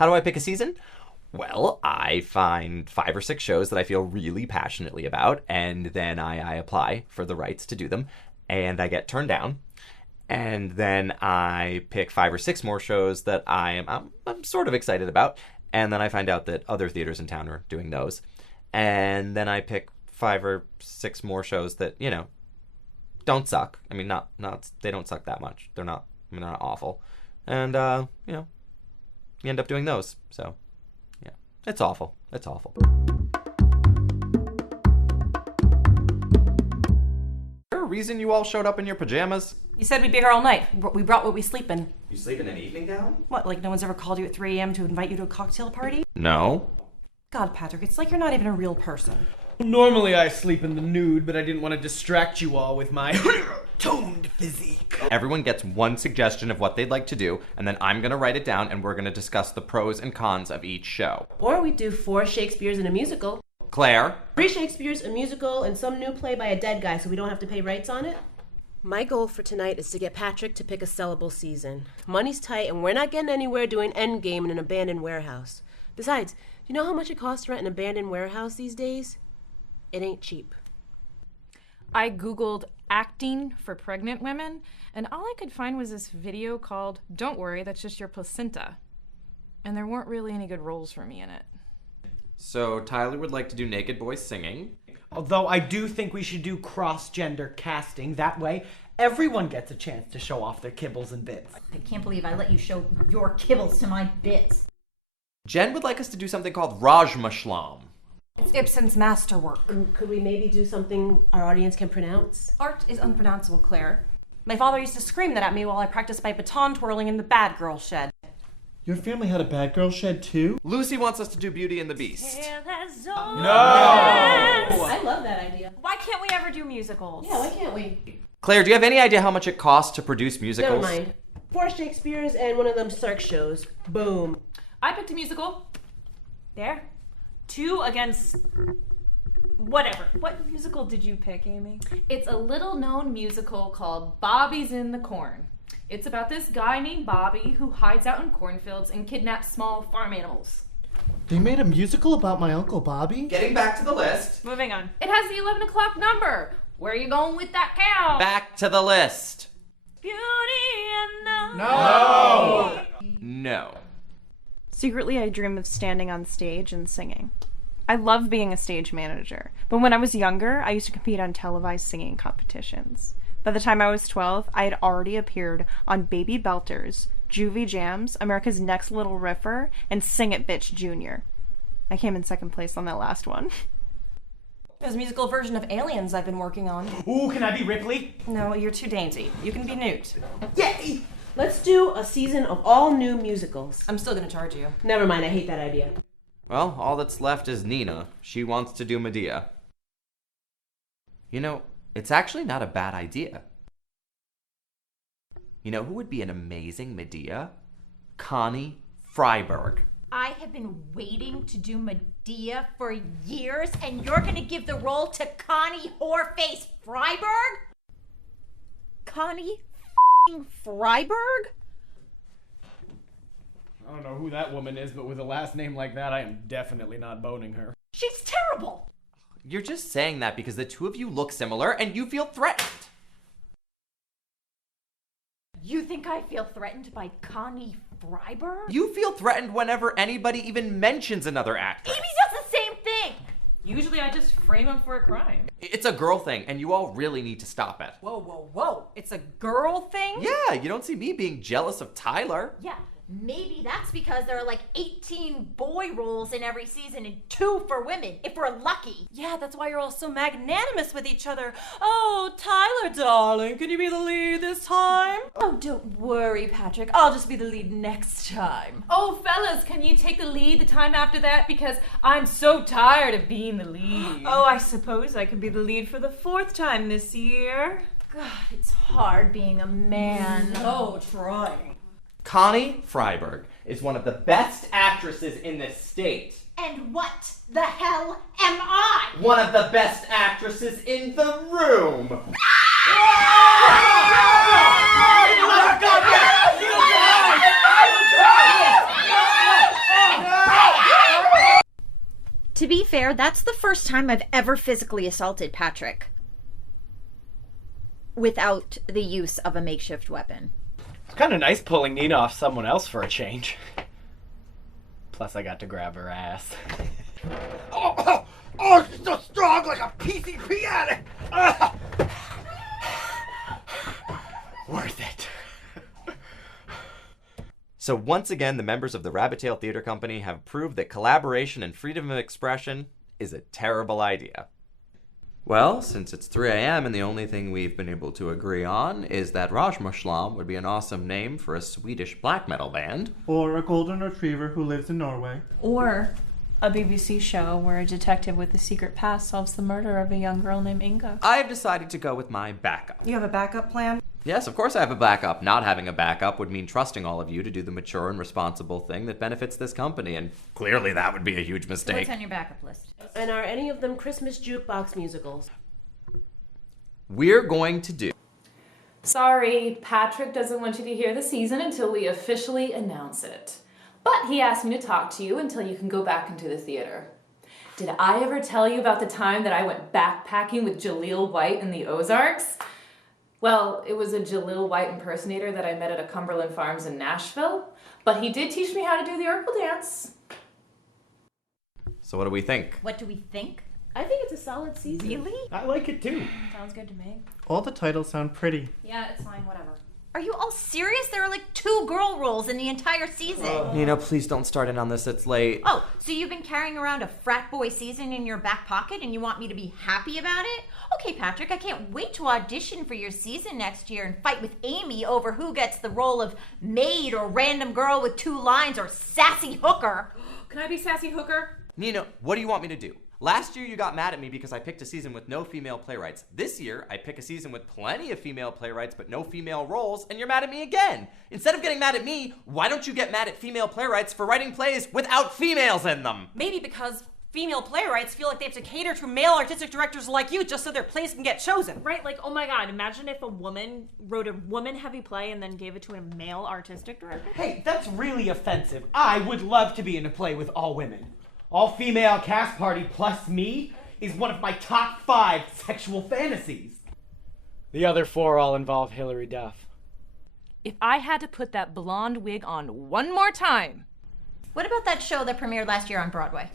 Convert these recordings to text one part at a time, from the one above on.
How do I pick a season? Well, I find 5 or 6 shows that I feel really passionately about, and then I apply for the rights to do them, and I get turned down. And then I pick 5 or 6 more shows that I'm sort of excited about, and then I find out that other theaters in town are doing those. And then I pick 5 or 6 more shows that, don't suck. I mean, not they don't suck that much. They're not awful. And you end up doing those. So, yeah. It's awful. It's awful. Is there a reason you all showed up in your pajamas? You said we'd be here all night. We brought what we sleep in. You sleep in an evening gown? What, like no one's ever called you at 3 a.m. to invite you to a cocktail party? No. God, Patrick, it's like you're not even a real person. Normally I sleep in the nude, but I didn't want to distract you all with my toned physique. Everyone gets one suggestion of what they'd like to do, and then I'm going to write it down, and we're going to discuss the pros and cons of each show. Or we do 4 Shakespeare's in a musical. Claire? 3 Shakespeare's, a musical, and some new play by a dead guy so we don't have to pay rights on it. My goal for tonight is to get Patrick to pick a sellable season. Money's tight, and we're not getting anywhere doing Endgame in an abandoned warehouse. Besides, do you know how much it costs to rent an abandoned warehouse these days? It ain't cheap. I Googled acting for pregnant women, and all I could find was this video called Don't Worry, That's Just Your Placenta. And there weren't really any good roles for me in it. So Tyler would like to do naked boys singing. Although I do think we should do cross-gender casting. That way, everyone gets a chance to show off their kibbles and bits. I can't believe I let you show your kibbles to my bits. Jen would like us to do something called Rajmashlam. It's Ibsen's masterwork. Could we maybe do something our audience can pronounce? Art is unpronounceable, Claire. My father used to scream that at me while I practiced my baton twirling in the bad girl shed. Your family had a bad girl shed too? Lucy wants us to do Beauty and the Beast. No! I love that idea. Why can't we ever do musicals? Yeah, why can't we? Claire, do you have any idea how much it costs to produce musicals? Never mind. 4 Shakespeare's and one of them Cirque shows. Boom. I picked a musical. There. 2 against... whatever. What musical did you pick, Amy? It's a little-known musical called Bobby's in the Corn. It's about this guy named Bobby who hides out in cornfields and kidnaps small farm animals. They made a musical about my Uncle Bobby? Getting back to the list. Moving on. It has the 11 o'clock number. Where are you going with that cow? Back to the list. Beauty and the... No! No. Secretly, I dream of standing on stage and singing. I love being a stage manager, but when I was younger, I used to compete on televised singing competitions. By the time I was 12, I had already appeared on Baby Belters, Juvie Jams, America's Next Little Riffer, and Sing It Bitch Jr. I came in second place on that last one. There's a musical version of Aliens I've been working on. Ooh, can I be Ripley? No, you're too dainty. You can be Newt. Yay! Let's do a season of all new musicals. I'm still gonna charge you. Never mind, I hate that idea. Well, all that's left is Nina. She wants to do Medea. It's actually not a bad idea. You know who would be an amazing Medea? Connie Freiberg. I have been waiting to do Medea for years, and you're gonna give the role to Connie Whoreface Freiberg? Connie Freiberg? I don't know who that woman is, but with a last name like that, I am definitely not boning her. She's terrible. You're just saying that because the two of you look similar and you feel threatened. You think I feel threatened by Connie Freiberg? You feel threatened whenever anybody even mentions another actress. Amy does the same thing. Usually I just frame him for a crime. It's a girl thing, and you all really need to stop it. Whoa. It's a girl thing? Yeah, you don't see me being jealous of Tyler. Yeah, maybe that's because there are like 18 boy roles in every season and 2 for women, if we're lucky. Yeah, that's why you're all so magnanimous with each other. Oh, Tyler, darling, can you be the lead this time? Oh, don't worry, Patrick. I'll just be the lead next time. Oh, fellas, can you take the lead the time after that? Because I'm so tired of being the lead. Oh, I suppose I can be the lead for the 4th time this year. God, it's hard being a man. Oh, trying. Connie Freiberg is one of the best actresses in this state. And what the hell am I? One of the best actresses in the room. To be fair, that's the first time I've ever physically assaulted Patrick without the use of a makeshift weapon. It's kind of nice pulling Nina off someone else for a change. Plus, I got to grab her ass. Oh, she's so strong like a PCP addict! Worth it. So once again, the members of the Rabbit Tail Theater Company have proved that collaboration and freedom of expression is a terrible idea. Well, since it's 3 a.m. and the only thing we've been able to agree on is that Rajmashlam would be an awesome name for a Swedish black metal band. Or a golden retriever who lives in Norway. Or a BBC show where a detective with a secret past solves the murder of a young girl named Inga. I have decided to go with my backup. You have a backup plan? Yes, of course I have a backup. Not having a backup would mean trusting all of you to do the mature and responsible thing that benefits this company, and clearly that would be a huge mistake. What's on your backup list? And are any of them Christmas jukebox musicals? We're going to do... Sorry, Patrick doesn't want you to hear the season until we officially announce it. But he asked me to talk to you until you can go back into the theater. Did I ever tell you about the time that I went backpacking with Jaleel White in the Ozarks? Well, it was a Jaleel White impersonator that I met at a Cumberland Farms in Nashville, but he did teach me how to do the Urkel dance. So what do we think? What do we think? I think it's a solid season. Really? I like it too. Sounds good to me. All the titles sound pretty. Yeah, it's fine, whatever. Are you all serious? There are like 2 girl roles in the entire season. Nina, please don't start in on this. It's late. Oh, so you've been carrying around a frat boy season in your back pocket and you want me to be happy about it? Okay, Patrick, I can't wait to audition for your season next year and fight with Amy over who gets the role of maid or random girl with 2 lines or sassy hooker. Can I be sassy hooker? Nina, what do you want me to do? Last year you got mad at me because I picked a season with no female playwrights. This year I pick a season with plenty of female playwrights but no female roles, and you're mad at me again. Instead of getting mad at me, why don't you get mad at female playwrights for writing plays without females in them? Maybe because female playwrights feel like they have to cater to male artistic directors like you just so their plays can get chosen. Right, like, oh my god, imagine if a woman wrote a woman-heavy play and then gave it to a male artistic director. Hey, that's really offensive. I would love to be in a play with all women. All-female cast party plus me is one of my top 5 sexual fantasies. The other 4 all involve Hilary Duff. If I had to put that blonde wig on one more time. What about that show that premiered last year on Broadway?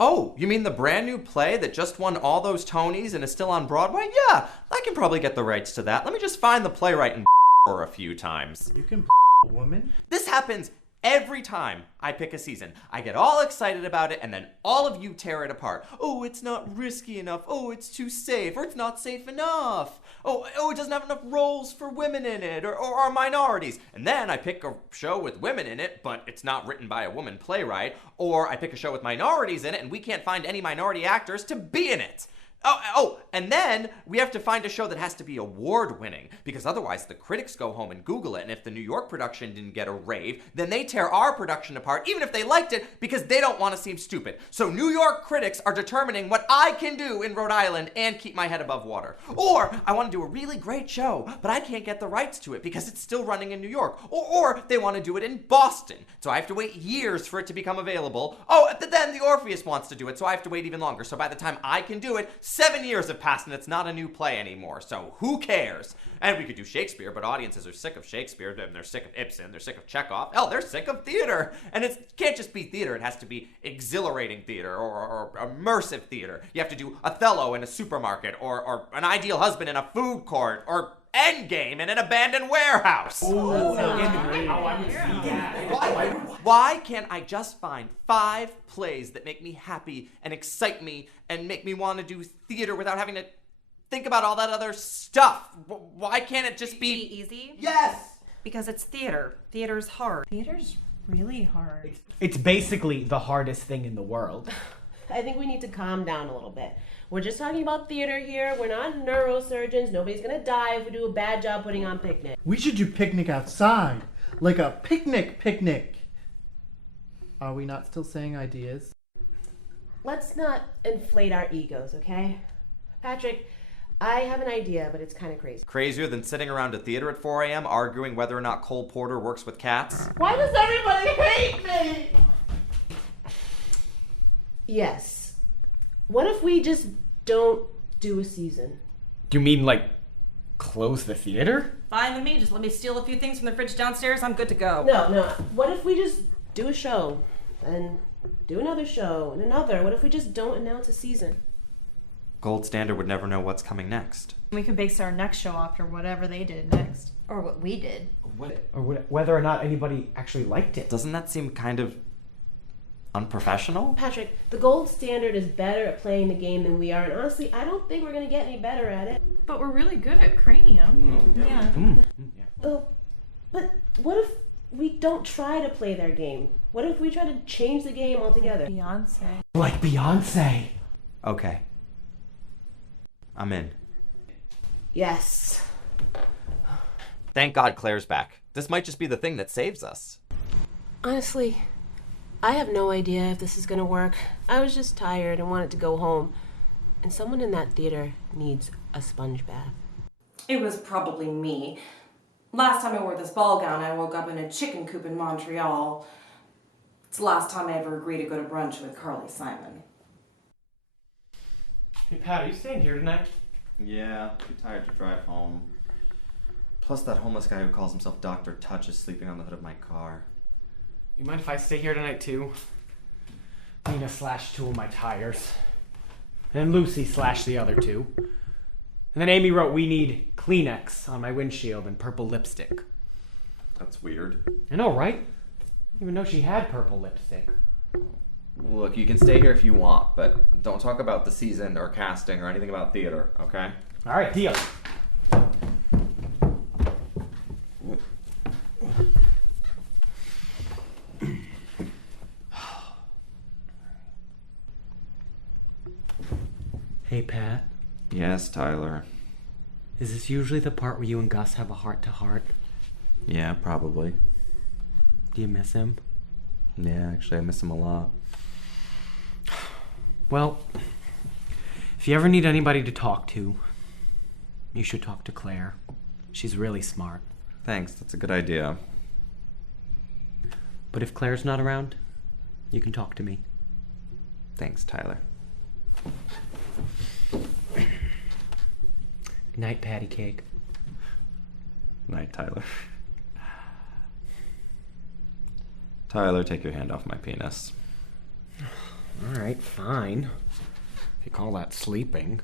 Oh, you mean the brand new play that just won all those Tonys and is still on Broadway? Yeah, I can probably get the rights to that. Let me just find the playwright and her a few times. You can a woman? This happens every time I pick a season. I get all excited about it and then all of you tear it apart. Oh, it's not risky enough. Oh, it's too safe. Or it's not safe enough. Oh, it doesn't have enough roles for women in it or minorities. And then I pick a show with women in it, but it's not written by a woman playwright. Or I pick a show with minorities in it and we can't find any minority actors to be in it. And then we have to find a show that has to be award-winning, because otherwise the critics go home and Google it, and if the New York production didn't get a rave, then they tear our production apart, even if they liked it, because they don't want to seem stupid. So New York critics are determining what I can do in Rhode Island and keep my head above water. Or I want to do a really great show, but I can't get the rights to it because it's still running in New York. Or they want to do it in Boston, so I have to wait years for it to become available. Then the Orpheus wants to do it, so I have to wait even longer. So by the time I can do it, 7 years have passed and it's not a new play anymore, so who cares? And we could do Shakespeare, but audiences are sick of Shakespeare, and they're sick of Ibsen, they're sick of Chekhov. Hell, they're sick of theater. And it can't just be theater, it has to be exhilarating theater or immersive theater. You have to do Othello in a supermarket or An Ideal Husband in a food court or Endgame in an abandoned warehouse. Why can't I just find 5 plays that make me happy and excite me and make me want to do theater without having to think about all that other stuff? Why can't it just be easy? Yes! Because it's theater. Theater's hard. Theater's really hard. It's basically the hardest thing in the world. I think we need to calm down a little bit. We're just talking about theater here. We're not neurosurgeons. Nobody's gonna die if we do a bad job putting on Picnic. We should do Picnic outside. Like a picnic. Are we not still saying ideas? Let's not inflate our egos, okay? Patrick, I have an idea, but it's kind of crazy. Crazier than sitting around a theater at 4 a.m. arguing whether or not Cole Porter works with cats? Why does everybody hate me? Yes. What if we just don't do a season? Do you mean, like, close the theater? Fine with me. Just let me steal a few things from the fridge downstairs. I'm good to go. No. What if we just do a show, and do another show, and another? What if we just don't announce a season? Gold Standard would never know what's coming next. We could base our next show off or whatever they did next. Or what we did. Whether or not anybody actually liked it. Doesn't that seem kind of unprofessional? Patrick, the Gold Standard is better at playing the game than we are, and honestly, I don't think we're gonna get any better at it. But we're really good at Cranium. Yeah. But what if we don't try to play their game? What if we try to change the game altogether? Beyonce. Like Beyonce. Okay. I'm in. Yes. Thank God Claire's back. This might just be the thing that saves us. Honestly, I have no idea if this is gonna work. I was just tired and wanted to go home. And someone in that theater needs a sponge bath. It was probably me. Last time I wore this ball gown, I woke up in a chicken coop in Montreal. It's the last time I ever agreed to go to brunch with Carly Simon. Hey, Pat, are you staying here tonight? Yeah, too tired to drive home. Plus that homeless guy who calls himself Dr. Touch is sleeping on the hood of my car. You mind if I stay here tonight, too? Nina slashed 2 of my tires. And then Lucy slashed the other 2. And then Amy wrote, "We need Kleenex" on my windshield and purple lipstick. That's weird. I know, right? I didn't even know she had purple lipstick. Look, you can stay here if you want, but don't talk about the season or casting or anything about theater, okay? All right, deal. Hey, Pat. Yes, Tyler. Is this usually the part where you and Gus have a heart-to-heart? Yeah, probably. Do you miss him? Yeah, actually, I miss him a lot. Well, if you ever need anybody to talk to, you should talk to Claire. She's really smart. Thanks, that's a good idea. But if Claire's not around, you can talk to me. Thanks, Tyler. Good night, Patty Cake. Night, Tyler. Tyler, take your hand off my penis. All right, fine. If you call that sleeping.